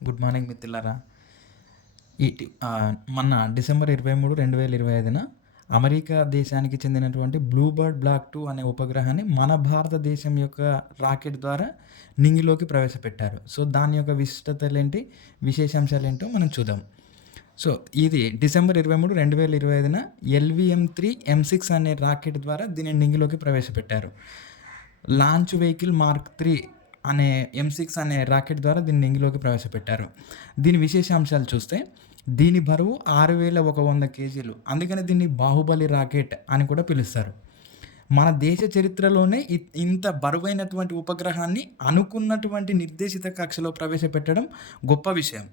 Good morning మిత్రులారా. మొన్న December 23, 2025న America దేశానికి చెందినటువంటి బ్లూబర్డ్ బ్లాక్ 2 అనే ఉపగ్రహాన్ని మన భారతదేశం యొక్క రాకెట్ ద్వారా నింగిలోకి ప్రవేశపెట్టారు. సో, దాని యొక్క విశిష్టతలేంటి, విశేషాంశాలేంటో మనం చూద్దాం. సో, ఇది డిసెంబర్ 23, 2025న LVM-3 M6 అనే రాకెట్ ద్వారా దీన్ని నింగిలోకి ప్రవేశపెట్టారు. లాంచ్ వెహికల్ మార్క్ 3 అనే M6 అనే రాకెట్ ద్వారా దీన్ని నింగిలోకి ప్రవేశపెట్టారు. దీని విశేషాంశాలు చూస్తే దీని బరువు 6100 కేజీలు. అందుకని దీన్ని బాహుబలి రాకెట్ అని కూడా పిలుస్తారు. మన దేశ చరిత్రలోనే ఇంత బరువైనటువంటి ఉపగ్రహాన్ని అనుకున్నటువంటి నిర్దేశిత కక్షలో ప్రవేశపెట్టడం గొప్ప విషయం.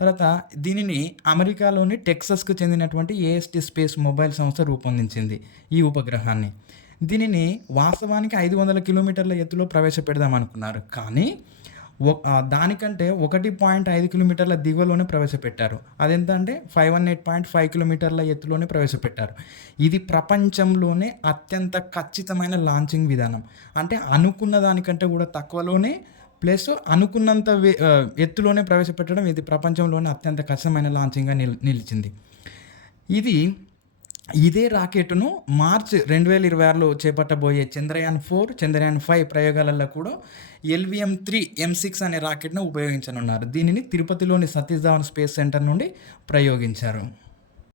తర్వాత దీనిని అమెరికాలోని టెక్సాస్కు చెందినటువంటి AST స్పేస్ మొబైల్ సంస్థ రూపొందించింది ఈ ఉపగ్రహాన్ని. దీనిని వాస్తవానికి 500 కిలోమీటర్ల ఎత్తులో ప్రవేశపెడదాం అనుకున్నారు. కానీ దానికంటే 1.5 కిలోమీటర్ల దిగువలోనే ప్రవేశపెట్టారు. అదెంత అంటే 518.5 కిలోమీటర్ల ఎత్తులోనే ప్రవేశపెట్టారు. ఇది ప్రపంచంలోనే అత్యంత ఖచ్చితమైన లాంచింగ్ విధానం. అంటే అనుకున్న దానికంటే కూడా తక్కువలోనే ప్లస్ అనుకున్నంత ఎత్తులోనే ప్రవేశపెట్టడం ఇది ప్రపంచంలోనే అత్యంత ఖచ్చితమైన లాంచింగ్గా నిలిచింది. ఇదే రాకెట్ను మార్చ్ 2026లో చేపట్టబోయే చంద్రయాన్-4, చంద్రయాన్-5 ప్రయోగాలలో కూడా LVM-3 M6 అనే రాకెట్ను ఉపయోగించనున్నారు. దీనిని తిరుపతిలోని సతీష్ ధావన్ స్పేస్ సెంటర్ నుండి ప్రయోగించారు.